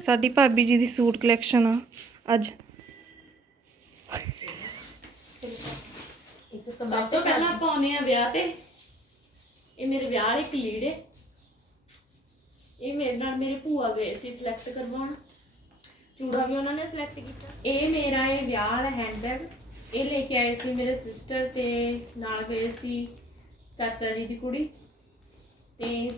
ਸਾਡੀ ਭਾਬੀ ਜੀ ਦੀ ਸੂਟ ਕਲੈਕਸ਼ਨ ਆ, ਅੱਜ। ਸਭ ਤੋਂ ਪਹਿਲਾਂ ਆਪਾਂ ਆ ਵਿਆਹ ਤੇ। ਇਹ ਮੇਰੇ ਵਿਆਹ ਵਾਲੇ ਕਲੀੜੇ ਇਹ ਮੇਰੇ ਨਾਲ ਮੇਰੇ ਭੂਆ ਗਏ ਸੀ ਸਿਲੈਕਟ ਕਰਵਾਉਣ। ਚੂੜਾ ਵੀ ਉਹਨਾਂ ਨੇ ਸਿਲੈਕਟ ਕੀਤਾ। ਇਹ ਮੇਰਾ ਇਹ ਵਿਆਹ ਵਾਲਾ ਹੈਂਡਬੈਗ ਇਹ ਲੈ ਕੇ ਆਏ ਸੀ ਮੇਰੇ ਸਿਸਟਰ ਤੇ ਨਾਲ ਗਏ ਸੀ ਚਾਚਾ ਜੀ ਦੀ ਕੁੜੀ। ਤੇ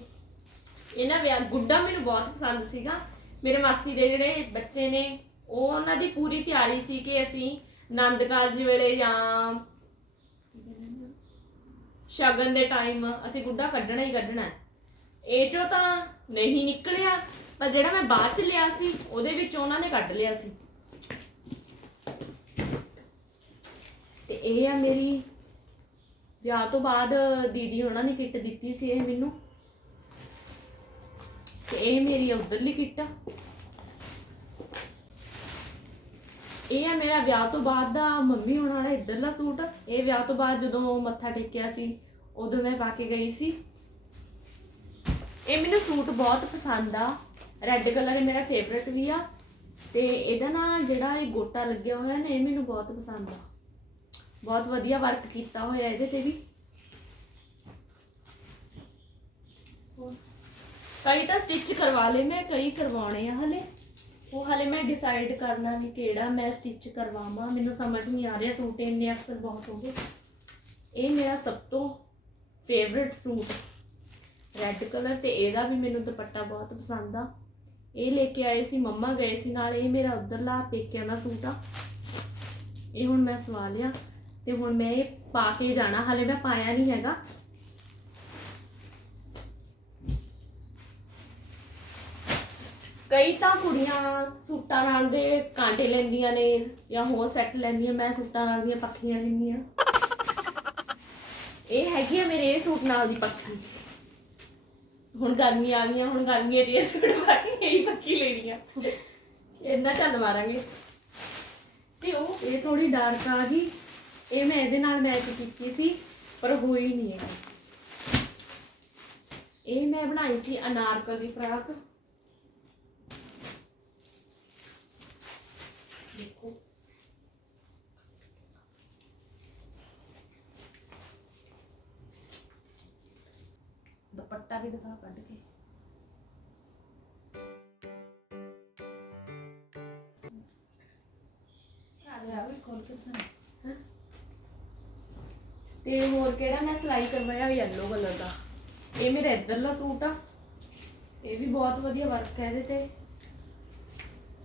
ਇਹਨਾਂ ਵਿਆਹ ਗੁੱਡਾ ਮੈਨੂੰ ਬਹੁਤ ਪਸੰਦ ਸੀਗਾ। ਮੇਰੇ ਮਾਸੀ ਦੇ ਜਿਹੜੇ ਬੱਚੇ ਨੇ, ਉਹ ਉਹਨਾਂ ਦੀ ਪੂਰੀ ਤਿਆਰੀ ਸੀ ਕਿ ਅਸੀਂ ਆਨੰਦ ਕਾਲਜ ਵੇਲੇ ਜਾਂ ਸ਼ਗਨ ਦੇ ਟਾਈਮ ਅਸੀਂ ਗੁੱਡਾ ਕੱਢਣਾ ਹੀ ਕੱਢਣਾ ਹੈ। ਇਹ ਚੋਂ ਤਾਂ ਨਹੀਂ ਨਿਕਲਿਆ, ਤਾਂ ਜਿਹੜਾ ਮੈਂ ਬਾਅਦ ਚ ਲਿਆ ਸੀ, ਉਹਦੇ ਵਿੱਚ ਉਹਨਾਂ ਨੇ ਕੱਢ ਲਿਆ ਸੀ। ਤੇ ਇਹ ਆ ਮੇਰੀ, ਵਿਆਹ ਤੋਂ ਬਾਅਦ ਦੀਦੀ ਉਹਨਾਂ ਨੇ ਕਿੱਟ ਦਿੱਤੀ ਸੀ ਇਹ ਮੈਨੂੰ। ਤੇ ਇਹ ਮੇਰੀ ਉਧਰਲੀ ਕਿੱਟ ਆ। ਇਹ ਆ ਮੇਰਾ ਵਿਆਹ ਤੋਂ ਬਾਅਦ ਦਾ ਮੰਮੀ ਹੋਣ ਵਾਲਾ ਇੱਧਰਲਾ ਸੂਟ। ਇਹ ਵਿਆਹ ਤੋਂ ਬਾਅਦ ਜਦੋਂ ਮੱਥਾ ਟੇਕਿਆ ਸੀ, ਉਦੋਂ ਮੈਂ ਪਾ ਕੇ ਗਈ ਸੀ। ਇਹ ਮੈਨੂੰ ਸੂਟ ਬਹੁਤ ਪਸੰਦ ਆ। ਰੈੱਡ ਕਲਰ ਮੇਰਾ ਫੇਵਰਟ ਵੀ ਆ। ਤੇ ਇਹਦਾ ਨਾ ਜਿਹੜਾ ਇਹ ਗੋਟਾ ਲੱਗਿਆ ਹੋਇਆ ਨਾ, ਇਹ ਮੈਨੂੰ ਬਹੁਤ ਪਸੰਦ ਆ। ਬਹੁਤ ਵਧੀਆ ਵਰਕ ਕੀਤਾ ਹੋਇਆ ਇਹਦੇ ਤੇ ਵੀ। ਕਈ ਤਾਂ ਸਟਿਚ ਕਰਵਾ ਲਏ, ਮੈਂ ਕਈ ਕਰਵਾਉਣੇ ਆ ਹਲੇ। ਉਹ ਹਲੇ ਮੈਂ ਡਿਸਾਈਡ ਕਰਨਾ ਕਿ ਕਿਹੜਾ ਮੈਂ ਸਟਿਚ ਕਰਵਾਵਾਂ, ਮੈਨੂੰ ਸਮਝ ਨਹੀਂ ਆ ਰਿਹਾ ਸੂਟ ਇੰਨੇ ਅਕਸਰ ਬਹੁਤ ਹੋ ਗਏ। ਇਹ ਮੇਰਾ ਸਭ ਤੋਂ ਫੇਵਰਿਟ ਸੂਟ ਰੈੱਡ ਕਲਰ ਤੇ ਇਹਦਾ ਵੀ ਮੈਨੂੰ ਦੁਪੱਟਾ ਬਹੁਤ ਪਸੰਦ ਆ। ਇਹ ਲੈ ਕੇ ਆਏ ਸੀ, ਮੰਮਾ ਗਏ ਸੀ ਨਾਲ, ਇਹ ਮੇਰਾ ਉਧਰਲਾ ਪੇਕਿਆਂ ਦਾ ਸੂਟ ਆ। ਇਹ ਹੁਣ ਮੈਂ ਸਵਾ ਲਿਆ ਤੇ ਹੁਣ ਮੈਂ ਇਹ ਪਾ ਕੇ ਜਾਣਾ, ਹਲੇ ਮੈਂ ਪਾਇਆ ਨਹੀਂ ਹੈਗਾ। ਕਈ ਤਾਂ ਕੁੜੀਆਂ ਸੂਟਾਂ ਨਾਲ ਦੇ ਕਾਂਟੇ ਲੈਂਦੀਆਂ ਨੇ ਜਾਂ ਹੋਰ ਸੈੱਟ ਲੈਂਦੀਆਂ, ਮੈਂ ਸੂਟਾਂ ਨਾਲ ਦੀਆਂ ਪੱਖੀਆਂ ਲੈਂਦੀਆਂ। ਇਹ ਹੈਗੀ ਆ ਮੇਰੇ ਇਹ ਸੂਟ ਨਾਲ ਦੀ ਪੱਖੀ। ਹੁਣ ਗਰਮੀ ਆ ਗਈਆਂ, ਹੁਣ ਗਰਮੀਆਂ ਦੀ ਸੂਟ ਵਾਲੀ ਇਹੀ ਪੱਖੀ ਲੈਣੀ ਆ। ਇੰਨਾ ਚੱਲ ਮਾਰਾਂਗੇ। ਤੇ ਉਹ ਇਹ ਥੋੜੀ ਡਾਰਕ ਆ ਗਈ। ਇਹ ਮੈਂ ਇਹਦੇ ਨਾਲ ਮੈਚ ਕੀਤੀ ਸੀ, ਪਰ ਹੋਈ ਨਹੀਂ ਹੈ ਇਹ ਮੈਂ ਬਣਾਈ ਸੀ ਅਨਾਰਕਲੀ ਫਰਾਕ। ਦੁਪੱਟਾ ਵੀ ਦਿਖਾ ਕੱਢ ਕੇ। ਤੇ ਹੋਰ ਕਿਹੜਾ ਮੈਂ ਸਿਲਾਈ ਕਰਵਾਇਆ ਯੈਲੋ ਕਲਰ ਦਾ? ਇਹ ਮੇਰਾ ਇੱਧਰਲਾ ਸੂਟ ਆ। ਇਹ ਵੀ ਬਹੁਤ ਵਧੀਆ ਵਰਕ ਹੈ ਇਹਦੇ ਤੇ।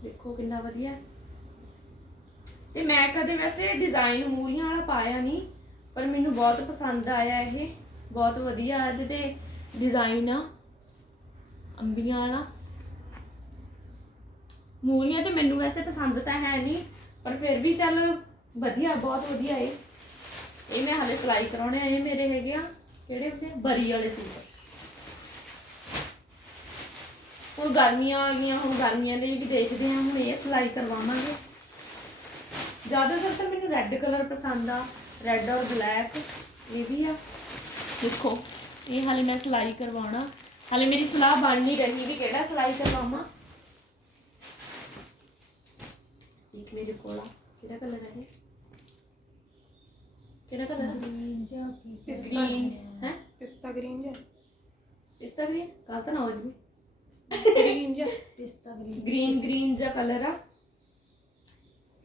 ਦੇਖੋ ਕਿੰਨਾ ਵਧੀਆ। ਤੇ ਮੈਂ ਕਦੇ ਵੈਸੇ ਡਿਜ਼ਾਈਨ ਮੂਰੀਆਂ ਵਾਲਾ ਪਾਇਆ ਨਹੀਂ, ਪਰ ਮੈਨੂੰ ਬਹੁਤ ਪਸੰਦ ਆਇਆ ਇਹ। ਬਹੁਤ ਵਧੀਆ ਇਹਦੇ ਤੇ। ਡਿਜ਼ਾਈਨ ਆ, ਅੰਬੀਆਂ ਵਾਲਾ। ਮੂਰੀਆਂ ਤੇ ਮੈਨੂੰ ਵੈਸੇ ਪਸੰਦ ਤਾਂ ਹੈ ਨਹੀਂ, ਪਰ ਫਿਰ ਵੀ ਚੱਲ ਵਧੀਆ, ਬਹੁਤ ਵਧੀਆ ਏ। ਇਹ ਮੈਂ ਹਾਲੇ ਸਿਲਾਈ ਕਰਾਉਣੇ ਆ, ਇਹ ਮੇਰੇ ਹੈਗੇ ਆ, ਕਿਹੜੇ ਹੁੰਦੇ ਆ? ਬਰੀ ਵਾਲੇ ਸੂਟ ਹੁਣ ਗਰਮੀਆਂ ਆ ਗਈਆਂ, ਹੁਣ ਗਰਮੀਆਂ ਲਈ ਵੀ ਦੇਖਦੇ ਹਾਂ ਹੁਣ ਇਹ ਸਿਲਾਈ ਕਰਵਾਵਾਂਗੇ। ਜ਼ਿਆਦਾਤਰ ਤਾਂ ਮੈਨੂੰ ਰੈੱਡ ਕਲਰ ਪਸੰਦ ਆ ਰੈੱਡ ਔਰ ਬਲੈਕ ਇਹ ਵੀ ਆ। ਦੇਖੋ ਇਹ ਹਾਲੇ ਮੈਂ ਸਿਲਾਈ ਕਰਵਾਉਣਾ। ਹਾਲੇ ਮੇਰੀ ਸਲਾਹ ਬਣ ਨਹੀਂ ਰਹੀ ਕਿ ਕਿਹੜਾ ਸਿਲਾਈ ਕਰਵਾਵਾਂ। ਇੱਕ ਮੇਰੇ ਕੋਲ ਆ ਕਿਹੜਾ ਕਲਰ ਹੈ ਇਹ? ਕਿਹੜਾ ਕਲਰ ਹੈ? ਗ੍ਰੀਨ। ਹੈ? ਪਿਸਤਾ ਗ੍ਰੀਨ ਜਾਂ ਇਸ ਤਰ੍ਹਾਂ ਗ੍ਰੀਨ? ਕੱਲ ਤਾਂ ਨਾ ਹੋ ਜਵੇ ਗ੍ਰੀਨ ਜਾਂ ਪਿਸਤਾ ਗ੍ਰੀਨ। ਗ੍ਰੀਨ ਗ੍ਰੀਨ ਜਿਹਾ ਕਲਰ ਆ।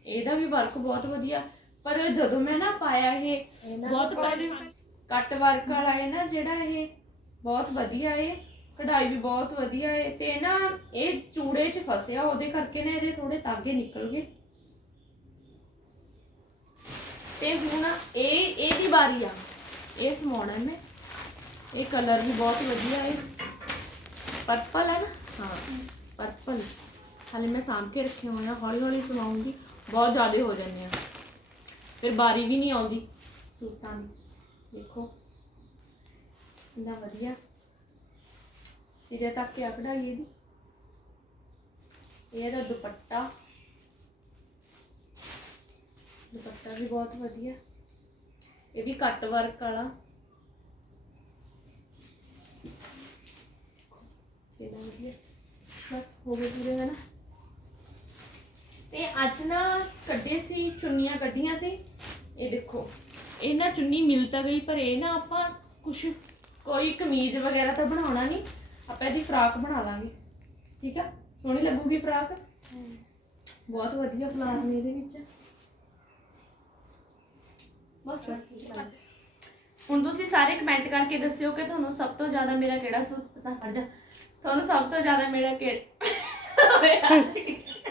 ਇਹਦਾ ਵੀ ਵਰਕ ਬਹੁਤ ਵਧੀਆ। ਪਰ ਜਦੋਂ ਮੈਂ ਨਾ ਪਾਇਆ ਇਹ ਬਹੁਤ ਕੱਟ ਵਰਕ ਵਾਲਾ ਹੈ ਨਾ ਜਿਹੜਾ ਇਹ ਬਹੁਤ ਵਧੀਆ ਹੈ ਕਢਾਈ ਵੀ ਬਹੁਤ ਵਧੀਆ ਹੈ ਤੇ ਨਾ ਇਹ ਚੂੜੇ 'ਚ ਫਸਿਆ, ਉਹਦੇ ਕਰਕੇ ਨਾ ਇਹਦੇ ਥੋੜੇ ਤਾਗੇ ਨਿਕਲ ਗਏ। ਤੇ ਹੁਣ ਇਹ ਇਹਦੀ ਵਾਰੀ ਆ। ਇਹ ਸਮਾਉਣਾ ਮੈਂ। ਇਹ ਕਲਰ ਵੀ ਬਹੁਤ ਵਧੀਆ ਹੈ ਪਰਪਲ ਹੈ ਨਾ? ਹਾਂ ਪਰਪਲ ਹਾਲੇ ਮੈਂ ਸਾਂਭ ਕੇ ਰੱਖੇ ਹੋਏ ਆ ਹੌਲੀ ਹੌਲੀ ਸਮਾਉਂਗੀ। ਬਹੁਤ ਜ਼ਿਆਦਾ ਹੋ ਜਾਂਦੇ ਆ। ਫਿਰ ਬਾਰੀ ਵੀ ਨਹੀਂ ਆਉਂਦੀ ਸੂਟਾਂ ਦੀ। ਦੇਖੋ। ਕਿੰਨਾ ਵਧੀਆ। ਸਿਰੇ ਤੱਕ ਕਿਆ ਕਢਾਈ ਇਹਦੀ? ਇਹਦਾ ਦੁਪੱਟਾ। ਦੁਪੱਟਾ ਵੀ ਬਹੁਤ ਵਧੀਆ। ਇਹ ਵੀ ਕੱਟ ਵਰਕ ਵਾਲਾ। ਕਿੰਨਾ ਵਧੀਆ। ਬਸ ਹੋ ਗਏ ਪੂਰੇ ਹੈ ਤੇ ਅੱਜ ਨਾ ਕੱਢੇ ਸੀ, ਚੁੰਨੀਆਂ ਕੱਢੀਆਂ ਸੀ। ਇਹ ਦੇਖੋ। ਇਹ ਨਾ ਚੁੰਨੀ ਮਿਲ ਤਾਂ ਗਈ, ਪਰ ਇਹ ਨਾ ਆਪਾਂ ਕੁਛ ਕੋਈ ਕਮੀਜ਼ ਵਗੈਰਾ ਤਾਂ ਬਣਾਉਣਾ ਨਹੀਂ। ਆਪਾਂ ਇਹਦੀ ਫਰਾਕ ਬਣਾ ਲਾਂਗੇ। ਠੀਕ ਆ? ਸੋਹਣੀ ਲੱਗੂਗੀ ਫਰਾਕ? ਬਹੁਤ ਵਧੀਆ ਫਲਾਰ ਨੇ ਇਹਦੇ ਵਿੱਚ। ਬਸ। ਹੁਣ ਤੁਸੀਂ ਸਾਰੇ ਕਮੈਂਟ ਕਰਕੇ ਦੱਸਿਓ ਕਿ ਤੁਹਾਨੂੰ ਸਭ ਤੋਂ ਜ਼ਿਆਦਾ ਮੇਰਾ ਕਿਹੜਾ ਸੂਟ ਪਤਾ ਛੱਡ ਤੁਹਾਨੂੰ ਸਭ ਤੋਂ ਜ਼ਿਆਦਾ ਮੇਰਾ ਕਿਹੜਾ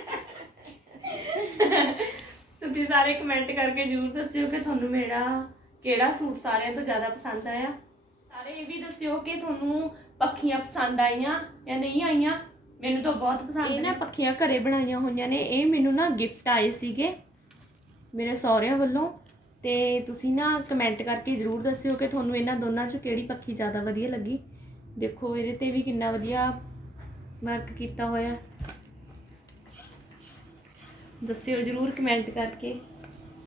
ਤੁਸੀਂ ਸਾਰੇ ਕਮੈਂਟ ਕਰਕੇ ਜ਼ਰੂਰ ਦੱਸਿਓ ਕਿ ਤੁਹਾਨੂੰ ਮੇਰਾ ਕਿਹੜਾ ਸੂਟ ਸਾਰਿਆਂ ਤੋਂ ਜ਼ਿਆਦਾ ਪਸੰਦ ਆਇਆ। ਸਾਰੇ ਇਹ ਵੀ ਦੱਸਿਓ ਕਿ ਤੁਹਾਨੂੰ ਪੱਖੀਆਂ ਪਸੰਦ ਆਈਆਂ ਜਾਂ ਨਹੀਂ ਆਈਆਂ। ਮੈਨੂੰ ਤਾਂ ਬਹੁਤ ਪਸੰਦ ਇਹ ਨਾ ਪੱਖੀਆਂ ਘਰੇ ਬਣਾਈਆਂ ਹੋਈਆਂ ਨੇ। ਇਹ ਮੈਨੂੰ ਨਾ ਗਿਫਟ ਆਏ ਸੀਗੇ ਮੇਰੇ ਸਹੁਰਿਆਂ ਵੱਲੋਂ। ਤੇ ਤੁਸੀਂ ਨਾ ਕਮੈਂਟ ਕਰਕੇ ਜ਼ਰੂਰ ਦੱਸਿਓ ਕਿ ਤੁਹਾਨੂੰ ਇਹਨਾਂ ਦੋਨਾਂ ਚੋਂ ਕਿਹੜੀ ਪੱਖੀ ਜ਼ਿਆਦਾ ਵਧੀਆ ਲੱਗੀ। ਦੇਖੋ ਇਹਦੇ ਤੇ ਵੀ ਕਿੰਨਾ ਵਧੀਆ ਵਰਕ ਕੀਤਾ ਹੋਇਆ। ਦੱਸਿਓ ਜ਼ਰੂਰ ਕਮੈਂਟ ਕਰਕੇ।